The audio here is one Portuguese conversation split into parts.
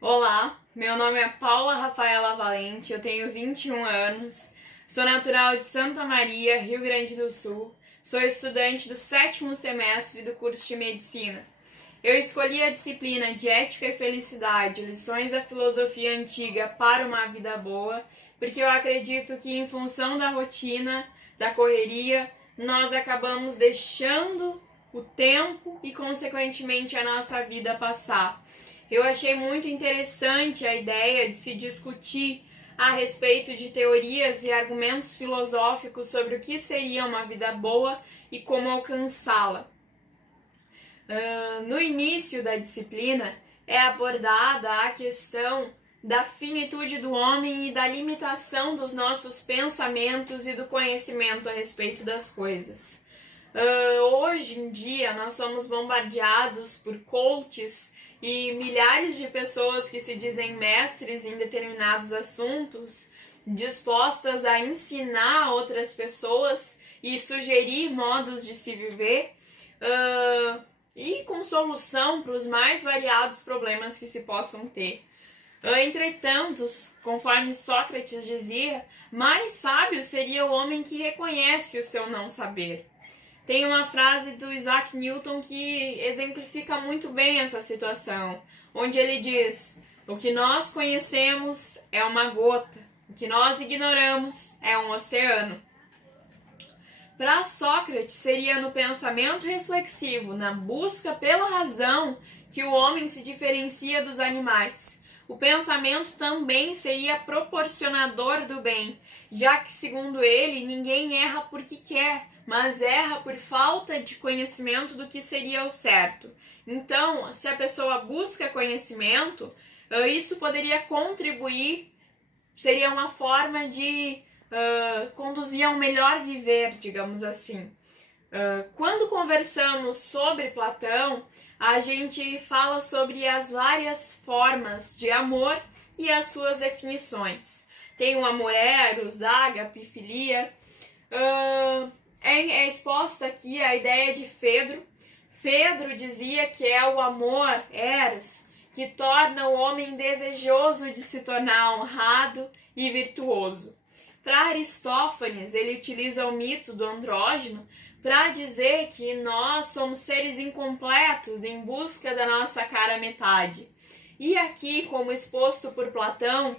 Olá, meu nome é Paula Rafaela Valente, eu tenho 21 anos, sou natural de Santa Maria, Rio Grande do Sul, sou estudante do 7º semestre do curso de Medicina. Eu escolhi a disciplina de Ética e Felicidade, lições da filosofia antiga para uma vida boa, porque eu acredito que em função da rotina, da correria, nós acabamos deixando o tempo e, consequentemente, a nossa vida passar. Eu achei muito interessante a ideia de se discutir a respeito de teorias e argumentos filosóficos sobre o que seria uma vida boa e como alcançá-la. No início da disciplina é abordada a questão da finitude do homem e da limitação dos nossos pensamentos e do conhecimento a respeito das coisas. Hoje em dia nós somos bombardeados por coaches e milhares de pessoas que se dizem mestres em determinados assuntos, dispostas a ensinar outras pessoas e sugerir modos de se viver, e com solução para os mais variados problemas que se possam ter. Entretanto, conforme Sócrates dizia, mais sábio seria o homem que reconhece o seu não saber. Tem uma frase do Isaac Newton que exemplifica muito bem essa situação, onde ele diz: o que nós conhecemos é uma gota, o que nós ignoramos é um oceano. Para Sócrates, seria no pensamento reflexivo, na busca pela razão, que o homem se diferencia dos animais. O pensamento também seria proporcionador do bem, já que, segundo ele, ninguém erra porque quer, mas erra por falta de conhecimento do que seria o certo. Então, se a pessoa busca conhecimento, isso poderia contribuir, seria uma forma de conduzir a um melhor viver, digamos assim. Quando conversamos sobre Platão, a gente fala sobre as várias formas de amor e as suas definições. Tem o amor eros, ágape, filia. É exposta aqui a ideia de Fedro. Fedro dizia que é o amor eros que torna o homem desejoso de se tornar honrado e virtuoso. Para Aristófanes, ele utiliza o mito do andrógeno para dizer que nós somos seres incompletos em busca da nossa cara metade. E aqui, como exposto por Platão,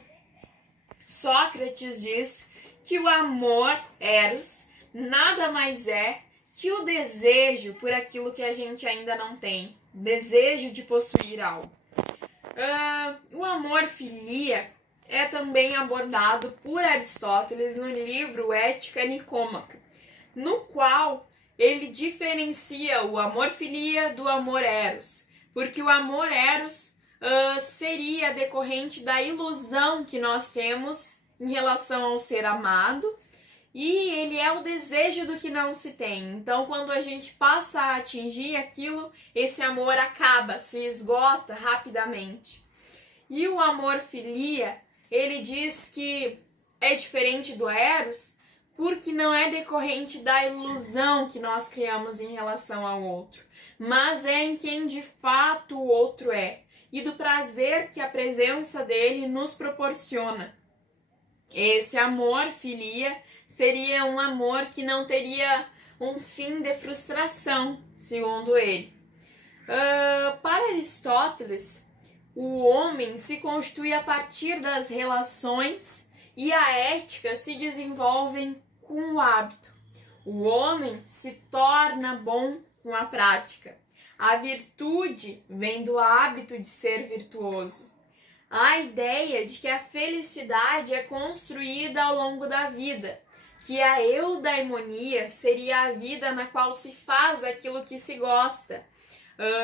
Sócrates diz que o amor, eros, nada mais é que o desejo por aquilo que a gente ainda não tem, desejo de possuir algo. O amor filia é também abordado por Aristóteles no livro Ética Nicômaco, no qual ele diferencia o amor filia do amor eros, porque o amor eros seria decorrente da ilusão que nós temos em relação ao ser amado, e ele é o desejo do que não se tem. Então, quando a gente passa a atingir aquilo, esse amor acaba, se esgota rapidamente. E o amor filia, ele diz que é diferente do eros, porque não é decorrente da ilusão que nós criamos em relação ao outro, mas é em quem de fato o outro é, e do prazer que a presença dele nos proporciona. Esse amor, filia, seria um amor que não teria um fim de frustração, segundo ele. Para Aristóteles, o homem se constitui a partir das relações e a ética se desenvolvem com o hábito. O homem se torna bom com a prática. A virtude vem do hábito de ser virtuoso. A ideia de que a felicidade é construída ao longo da vida, que a eudaimonia seria a vida na qual se faz aquilo que se gosta,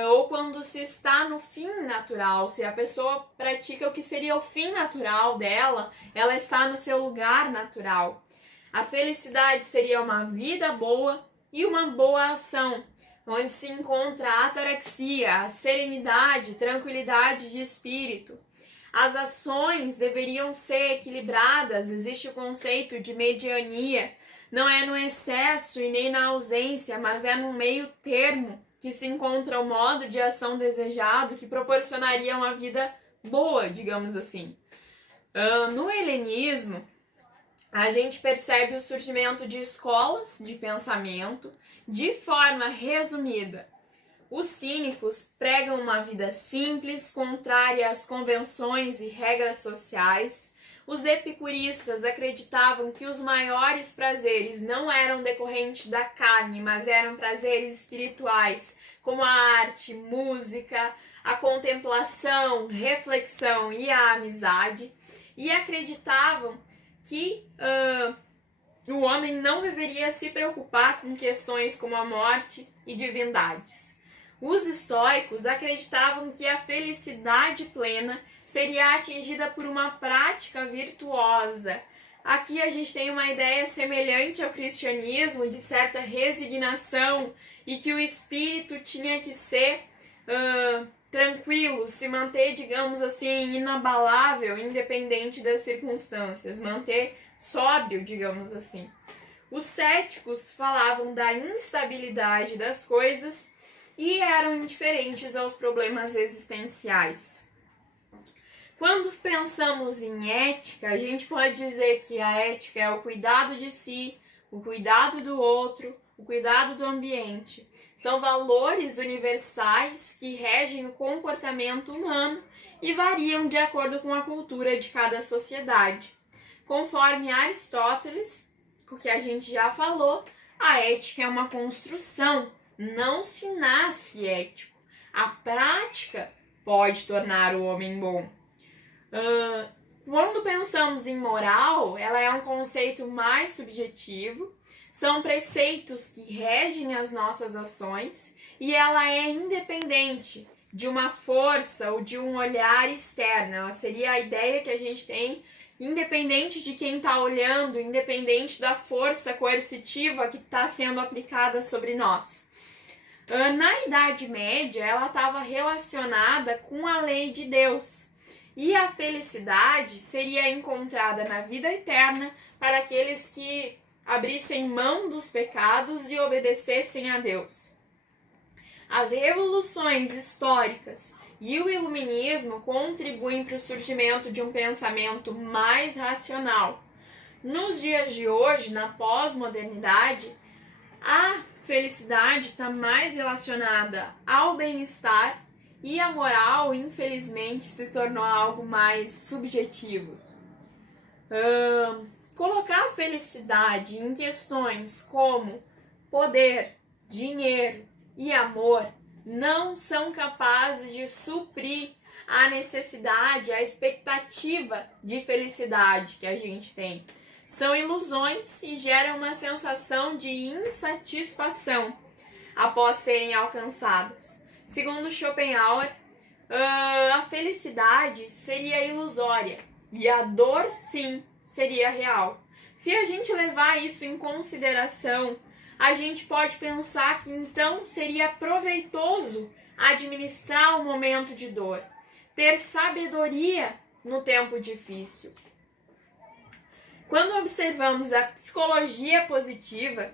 ou quando se está no fim natural, se a pessoa pratica o que seria o fim natural dela, ela está no seu lugar natural. A felicidade seria uma vida boa e uma boa ação, onde se encontra a ataraxia, a serenidade, tranquilidade de espírito. As ações deveriam ser equilibradas, existe o conceito de mediania, não é no excesso e nem na ausência, mas é no meio termo que se encontra o modo de ação desejado que proporcionaria uma vida boa, digamos assim. No helenismo, a gente percebe o surgimento de escolas de pensamento de forma resumida. Os cínicos pregam uma vida simples, contrária às convenções e regras sociais. Os epicuristas acreditavam que os maiores prazeres não eram decorrentes da carne, mas eram prazeres espirituais, como a arte, música, a contemplação, reflexão e a amizade. E acreditavam que o homem não deveria se preocupar com questões como a morte e divindades. Os estoicos acreditavam que a felicidade plena seria atingida por uma prática virtuosa. Aqui a gente tem uma ideia semelhante ao cristianismo, de certa resignação, e que o espírito tinha que ser tranquilo, se manter, digamos assim, inabalável, independente das circunstâncias, manter sóbrio, digamos assim. Os céticos falavam da instabilidade das coisas e eram indiferentes aos problemas existenciais. Quando pensamos em ética, a gente pode dizer que a ética é o cuidado de si, o cuidado do outro, o cuidado do ambiente. São valores universais que regem o comportamento humano e variam de acordo com a cultura de cada sociedade. Conforme Aristóteles, o que a gente já falou, a ética é uma construção, não se nasce ético. A prática pode tornar o homem bom. Quando pensamos em moral, ela é um conceito mais subjetivo, são preceitos que regem as nossas ações e ela é independente de uma força ou de um olhar externo. Ela seria a ideia que a gente tem, independente de quem está olhando, independente da força coercitiva que está sendo aplicada sobre nós. Na Idade Média, ela estava relacionada com a lei de Deus. E a felicidade seria encontrada na vida eterna para aqueles que abrissem mão dos pecados e obedecessem a Deus. As revoluções históricas e o iluminismo contribuem para o surgimento de um pensamento mais racional. Nos dias de hoje, na pós-modernidade, a felicidade está mais relacionada ao bem-estar e a moral, infelizmente, se tornou algo mais subjetivo. Colocar a felicidade em questões como poder, dinheiro e amor não são capazes de suprir a necessidade, a expectativa de felicidade que a gente tem. São ilusões e geram uma sensação de insatisfação após serem alcançadas. Segundo Schopenhauer, a felicidade seria ilusória e a dor, sim, seria real. Se a gente levar isso em consideração, a gente pode pensar que então seria proveitoso administrar o momento de dor, ter sabedoria no tempo difícil. Quando observamos a psicologia positiva,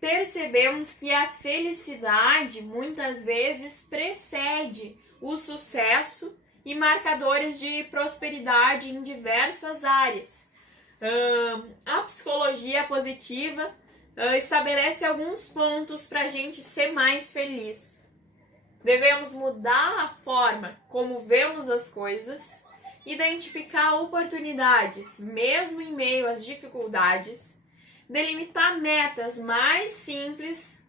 percebemos que a felicidade muitas vezes precede o sucesso e marcadores de prosperidade em diversas áreas. A psicologia positiva estabelece alguns pontos para a gente ser mais feliz. Devemos mudar a forma como vemos as coisas, identificar oportunidades mesmo em meio às dificuldades, delimitar metas mais simples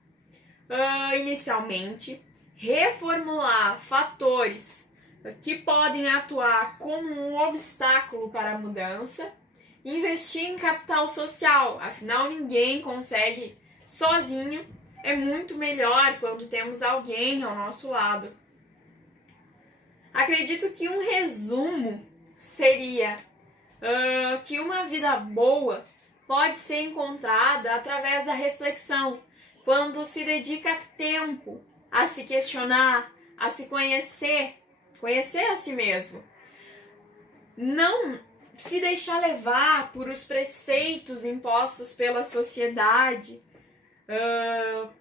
inicialmente, reformular fatores que podem atuar como um obstáculo para a mudança, investir em capital social, afinal ninguém consegue sozinho, é muito melhor quando temos alguém ao nosso lado. Acredito que um resumo seria que uma vida boa pode ser encontrada através da reflexão, quando se dedica tempo a se questionar, a se conhecer a si mesmo. Não se deixar levar por os preceitos impostos pela sociedade,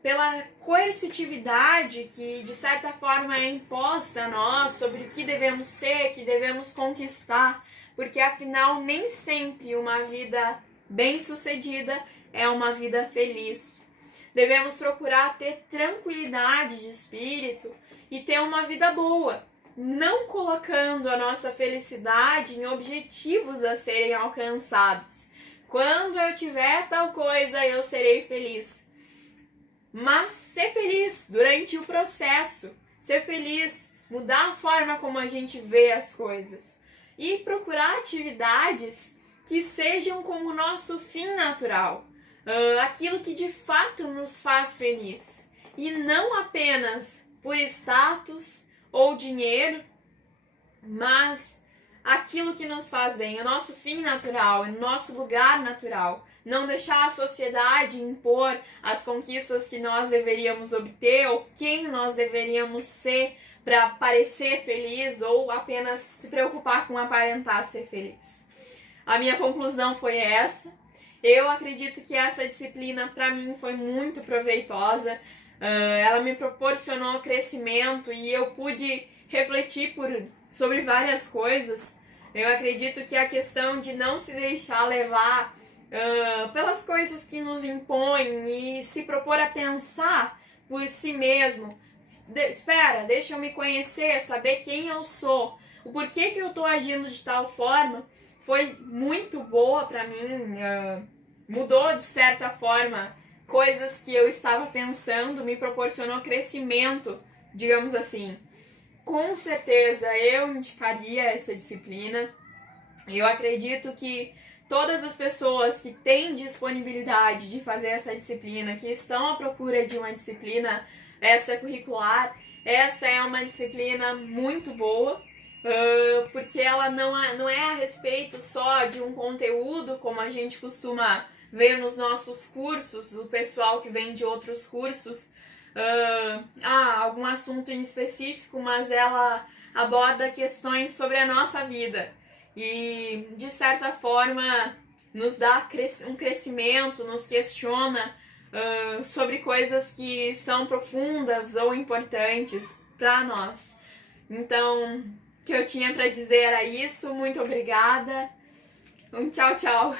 pela coercitividade que de certa forma é imposta a nós sobre o que devemos ser, que devemos conquistar, porque afinal nem sempre uma vida bem-sucedida é uma vida feliz. Devemos procurar ter tranquilidade de espírito e ter uma vida boa, não colocando a nossa felicidade em objetivos a serem alcançados. Quando eu tiver tal coisa, eu serei feliz. Mas ser feliz durante o processo, ser feliz, mudar a forma como a gente vê as coisas e procurar atividades que sejam como o nosso fim natural, aquilo que de fato nos faz feliz e não apenas por status ou dinheiro, mas aquilo que nos faz bem, o nosso fim natural, o nosso lugar natural. Não deixar a sociedade impor as conquistas que nós deveríamos obter ou quem nós deveríamos ser para parecer feliz ou apenas se preocupar com aparentar ser feliz. A minha conclusão foi essa. Eu acredito que essa disciplina para mim foi muito proveitosa. Ela me proporcionou crescimento e eu pude refletir sobre várias coisas. Eu acredito que a questão de não se deixar levar pelas coisas que nos impõem e se propor a pensar por si mesmo. Deixa eu me conhecer, saber quem eu sou, o porquê que eu estou agindo de tal forma, foi muito boa para mim. Mudou de certa forma coisas que eu estava pensando, me proporcionou crescimento, digamos assim. Com certeza eu indicaria essa disciplina. Eu acredito que todas as pessoas que têm disponibilidade de fazer essa disciplina, que estão à procura de uma disciplina extracurricular, essa é uma disciplina muito boa, porque ela não é a respeito só de um conteúdo, como a gente costuma ver nos nossos cursos, o pessoal que vem de outros cursos, algum assunto em específico, mas ela aborda questões sobre a nossa vida e, de certa forma, nos dá um crescimento, nos questiona sobre coisas que são profundas ou importantes para nós. Então, o que eu tinha para dizer era isso. Muito obrigada. Tchau, tchau.